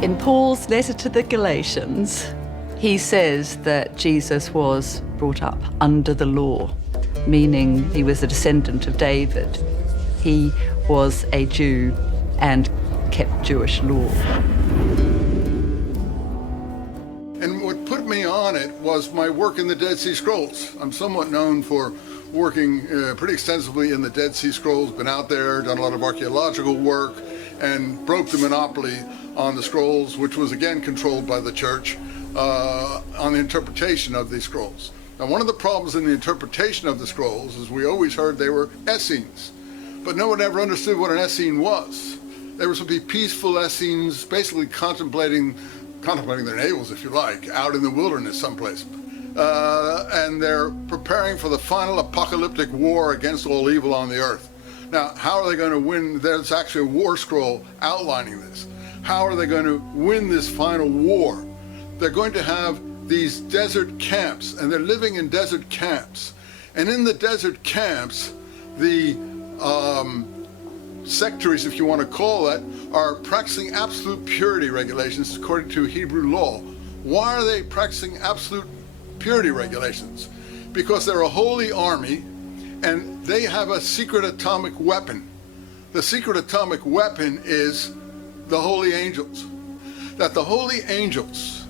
In Paul's letter to the Galatians, he says that Jesus was brought up under the law, meaning he was a descendant of David. He was a Jew and kept Jewish law. And what put me on it was my work in the Dead Sea Scrolls. I'm somewhat known for working pretty extensively in the Dead Sea Scrolls, been out there, done a lot of archaeological work, and broke the monopoly on the scrolls, which was again controlled by the church, on the interpretation of these scrolls. Now, one of the problems in the interpretation of the scrolls is we always heard they were Essenes, but no one ever understood what an Essene was. They were supposed to be peaceful Essenes, basically contemplating their navels, if you like, out in the wilderness someplace. And they're preparing for the final apocalyptic war against all evil on the earth. Now, how are they going to win? There's actually a war scroll outlining this. How are they going to win this final war? They're going to have these desert camps, and they're living in desert camps. And in the desert camps, the sectaries, if you want to call that, are practicing absolute purity regulations according to Hebrew law. Why are they practicing absolute purity regulations? Because they're a holy army, and they have a secret atomic weapon. The secret atomic weapon is the holy angels. That the holy angels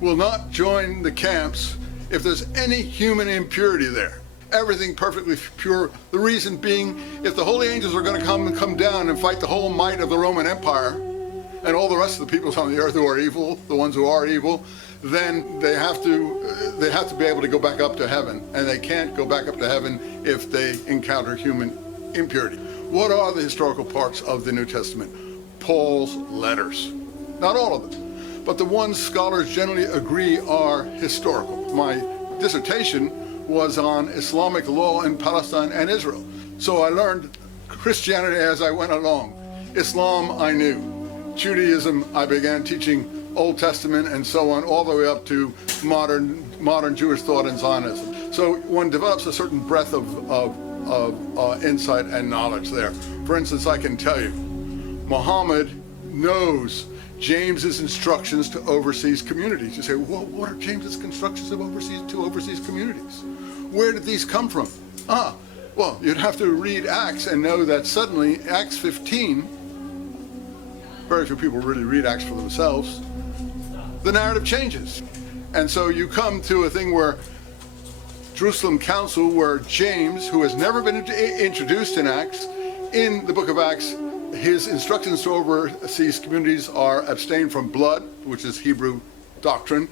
will not join the camps if there's any human impurity there. Everything perfectly pure. The reason being, if the holy angels are going to come down and fight the whole might of the Roman Empire and all the rest of the peoples on the earth who are evil, the ones who are evil, then they have to be able to go back up to heaven, and they can't go back up to heaven if they encounter human impurity. What are the historical parts of the New Testament? Paul's letters. Not all of them, but the ones scholars generally agree are historical. My dissertation was on Islamic law in Palestine and Israel. So I learned Christianity as I went along. Islam I knew. Judaism I began teaching Old Testament and so on, all the way up to modern Jewish thought and Zionism. So one develops a certain breadth of insight and knowledge there. For instance, I can tell you, Muhammad knows James's instructions to overseas communities. You say, well, what are James's instructions to overseas communities? Where did these come from? Well, you'd have to read Acts and know that suddenly Acts 15, very few people really read Acts for themselves, the narrative changes. And so you come to a thing where Jerusalem Council, where James, who has never been introduced in Acts, in the book of Acts, his instructions to overseas communities are abstain from blood, which is Hebrew doctrine,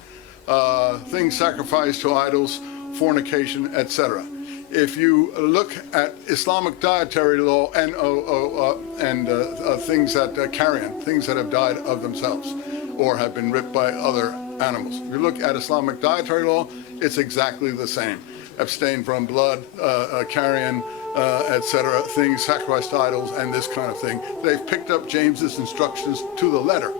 things sacrificed to idols, fornication, etc. If you look at Islamic dietary law and things that carrion, things that have died of themselves or have been ripped by other animals. If you look at Islamic dietary law, it's exactly the same. Abstain from blood, carrion, etc., things sacrificed to idols, and this kind of thing. They've picked up James's instructions to the letter.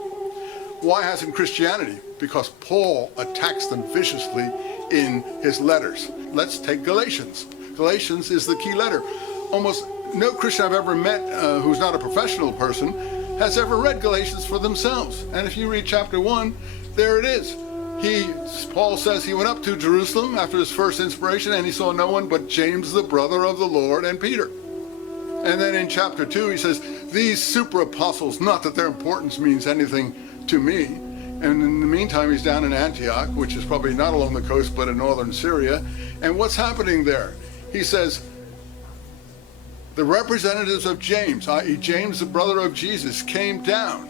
Why hasn't Christianity? Because Paul attacks them viciously in his letters. Let's take Galatians. Galatians is the key letter. Almost no Christian I've ever met who's not a professional person has ever read Galatians for themselves. And if you read chapter 1, there it is. Paul says he went up to Jerusalem after his first inspiration, and he saw no one but James, the brother of the Lord, and Peter. And then in chapter 2, he says, these super apostles, not that their importance means anything to me. And in the meantime, he's down in Antioch, which is probably not along the coast, but in northern Syria. And what's happening there? He says, the representatives of James, i.e. James, the brother of Jesus, came down.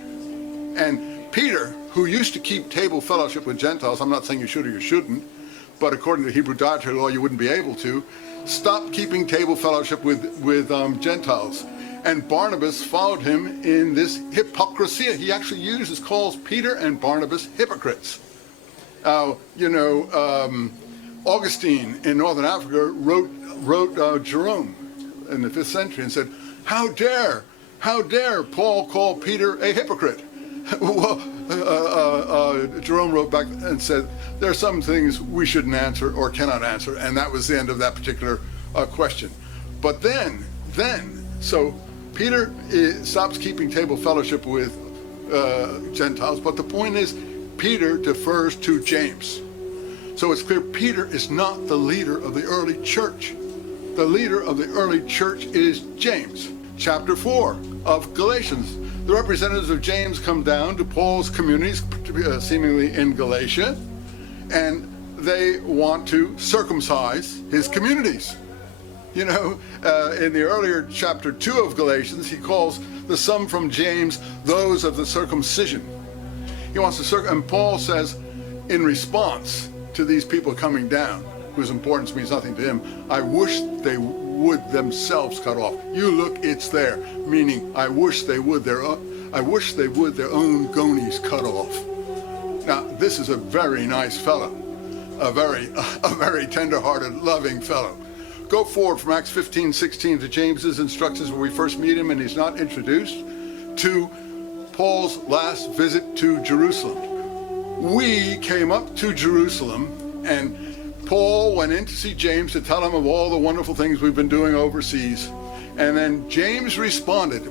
And Peter, who used to keep table fellowship with Gentiles, I'm not saying you should or you shouldn't, but according to Hebrew dietary law, you wouldn't be able to, stopped keeping table fellowship with Gentiles. And Barnabas followed him in this hypocrisy. He actually calls Peter and Barnabas hypocrites. Augustine in Northern Africa wrote Jerome in the 5th century and said, how dare Paul call Peter a hypocrite? Well, Jerome wrote back and said, there are some things we shouldn't answer or cannot answer, and that was the end of that particular question. But then, so Peter stops keeping table fellowship with Gentiles, but the point is Peter defers to James. So it's clear Peter is not the leader of the early church. The leader of the early church is James. Chapter 4 of Galatians. The representatives of James come down to Paul's communities, seemingly in Galatia, and they want to circumcise his communities. You know, in the earlier chapter 2 of Galatians, he calls the some from James those of the circumcision. He wants to and Paul says, in response to these people coming down, whose importance means nothing to him, I wish they would themselves cut off. You look, it's there, meaning I wish they would their own gonies cut off. Now, this is a very nice fellow, a very tender-hearted, loving fellow. Go forward from Acts 15:16 to James's instructions where we first meet him and he's not introduced, to Paul's last visit to Jerusalem. We came up to Jerusalem and Paul went in to see James to tell him of all the wonderful things we've been doing overseas. And then James responded.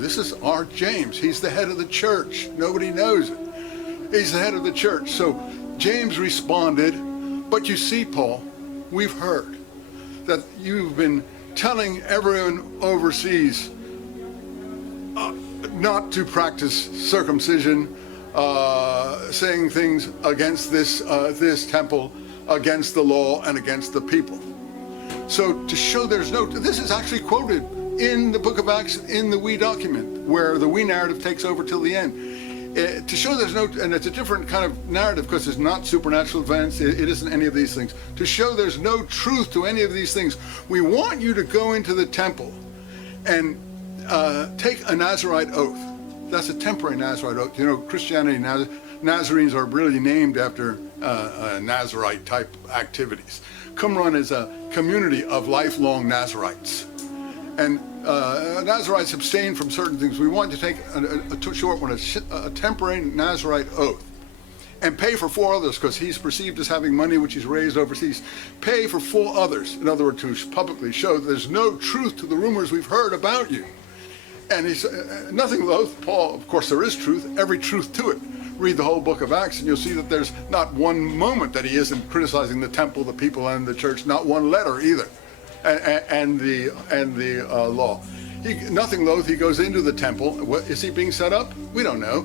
This is our James. He's the head of the church. Nobody knows it. He's the head of the church. So James responded, but you see, Paul, we've heard that you've been telling everyone overseas not to practice circumcision, saying things against this temple, against the law, and against the people. So to show this is actually quoted in the book of Acts, in the we document, where the we narrative takes over till the end. To show there's and it's a different kind of narrative because it's not supernatural events, it isn't any of these things. To show there's no truth to any of these things, we want you to go into the temple and take a Nazarite oath. That's a temporary Nazarite oath. You know, Christianity, Nazarenes are really named after Nazarite type activities. Qumran is a community of lifelong Nazarites. And Nazarites abstain from certain things. We want to take a short one, a temporary Nazarite oath, and pay for 4 others because he's perceived as having money which he's raised overseas. Pay for 4 others. In other words, to publicly show that there's no truth to the rumors we've heard about you. And he's nothing loath, Paul, of course there is truth, every truth to it. Read the whole book of Acts and you'll see that there's not one moment that he isn't criticizing the temple, the people, and the church, not one letter either, and the law. Nothing loath, he goes into the temple. What, is he being set up? We don't know.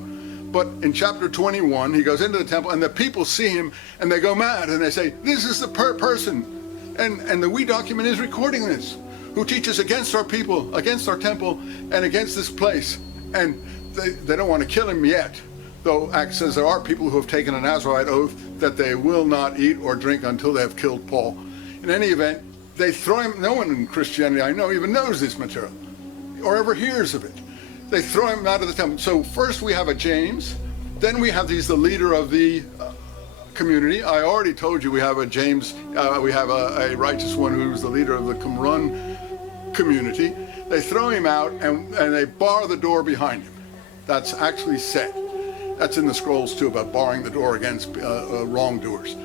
But in chapter 21, he goes into the temple and the people see him and they go mad and they say, this is the person. And the we document is recording this, who teaches against our people, against our temple, and against this place. And they don't want to kill him yet. Though Acts says there are people who have taken a Nazarite oath that they will not eat or drink until they have killed Paul. In any event, they throw him. No one in Christianity I know even knows this material or ever hears of it. They throw him out of the temple. So first we have a James, then we have the leader of the community. I already told you we have a James, we have a righteous one who's the leader of the Qumran community. They throw him out and they bar the door behind him. That's actually said. That's in the scrolls too, about barring the door against wrongdoers.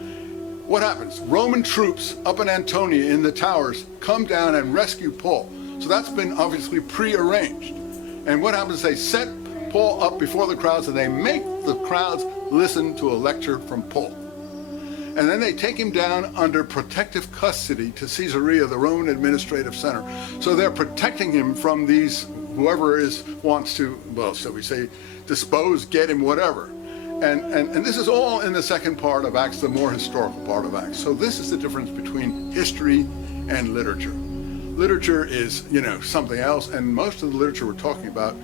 What happens? Roman troops up in Antonia in the towers come down and rescue Paul. So that's been obviously prearranged. And what happens? They set Paul up before the crowds and they make the crowds listen to a lecture from Paul. And then they take him down under protective custody to Caesarea, the Roman administrative center. So they're protecting him from these, whoever wants to, well, so we say, dispose, get him, whatever. And this is all in the second part of Acts, the more historical part of Acts. So this is the difference between history and literature. Literature is, something else, and most of the literature we're talking about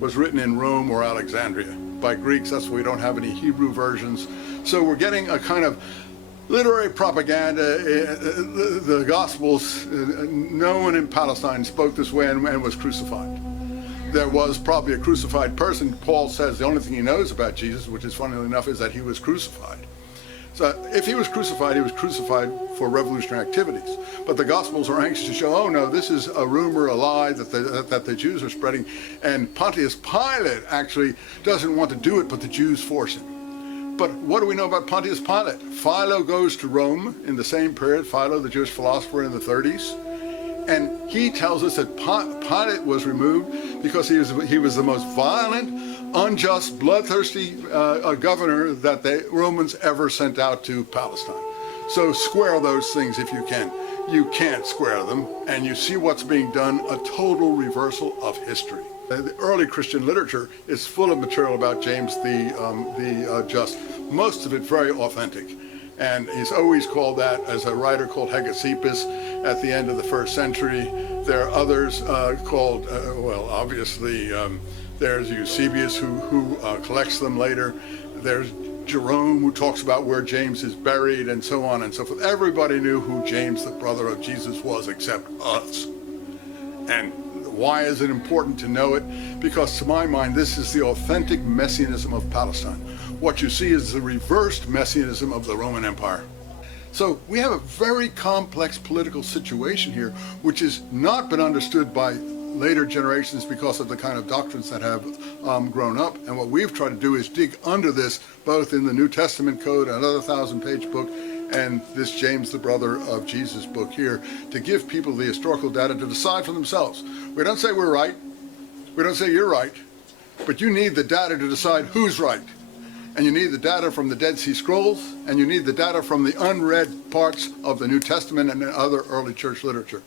was written in Rome or Alexandria by Greeks. That's why we don't have any Hebrew versions. So we're getting a kind of literary propaganda. The Gospels, no one in Palestine spoke this way and was crucified. There was probably a crucified person. Paul says the only thing he knows about Jesus, which is funnily enough, is that he was crucified. So if he was crucified for revolutionary activities. But the Gospels are anxious to show, oh no, this is a rumor, a lie that the Jews are spreading. And Pontius Pilate actually doesn't want to do it, but the Jews force him. But what do we know about Pontius Pilate? Philo goes to Rome in the same period, Philo, the Jewish philosopher in the 30s. And he tells us that Pilate was removed because he was the most violent, unjust, bloodthirsty governor that the Romans ever sent out to Palestine. So square those things if you can. You can't square them, and you see what's being done, a total reversal of history. The early Christian literature is full of material about James the Just, most of it very authentic. And he's always called that, as a writer called Cephas at the end of the 1st century. There are others called, well, obviously, there's Eusebius who collects them later. There's Jerome, who talks about where James is buried, and so on and so forth. Everybody knew who James, the brother of Jesus, was except us. And why is it important to know it? Because to my mind, this is the authentic messianism of Palestine. What you see is the reversed messianism of the Roman Empire. So we have a very complex political situation here, which has not been understood by later generations because of the kind of doctrines that have grown up. And what we've tried to do is dig under this, both in the New Testament code, another 1,000-page book, and this James, the brother of Jesus book here, to give people the historical data to decide for themselves. We don't say we're right. We don't say you're right. But you need the data to decide who's right. And you need the data from the Dead Sea Scrolls, and you need the data from the unread parts of the New Testament and other early church literature.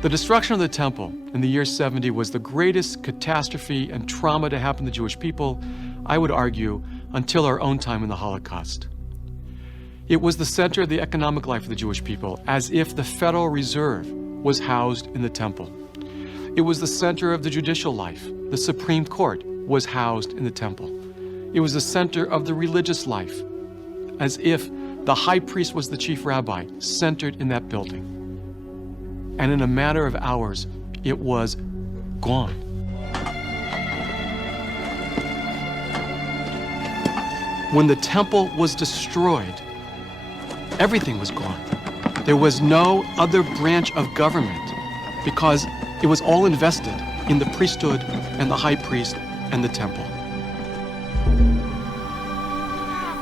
The destruction of the temple in the year 70 was the greatest catastrophe and trauma to happen to the Jewish people, I would argue, until our own time in the Holocaust. It was the center of the economic life of the Jewish people, as if the Federal Reserve was housed in the temple. It was the center of the judicial life. The Supreme Court was housed in the temple. It was the center of the religious life, as if the high priest was the chief rabbi, centered in that building. And in a matter of hours, it was gone. When the temple was destroyed, everything was gone. There was no other branch of government because it was all invested in the priesthood and the high priest and the temple.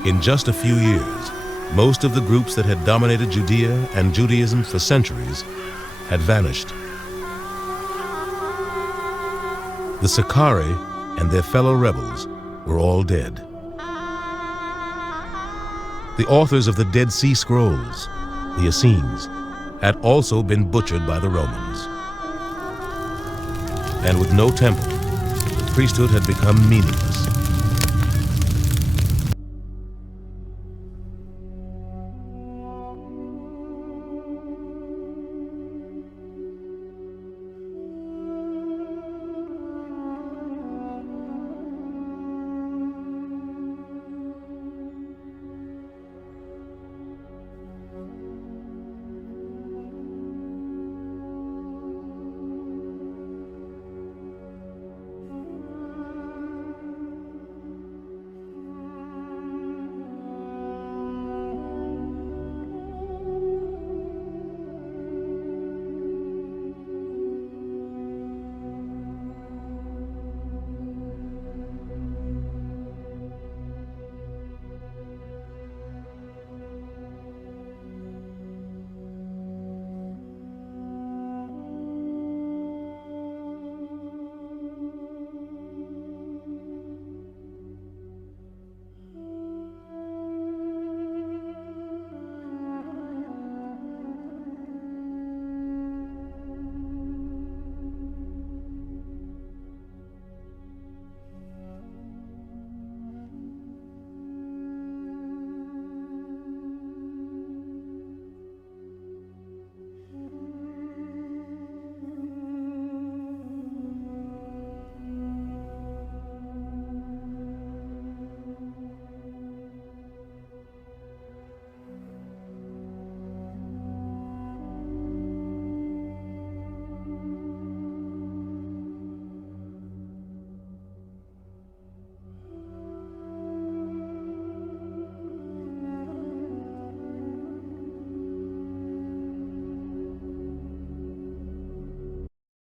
In just a few years, most of the groups that had dominated Judea and Judaism for centuries had vanished. The Sicarii and their fellow rebels were all dead. The authors of the Dead Sea Scrolls, the Essenes, had also been butchered by the Romans. And with no temple, the priesthood had become meaningless.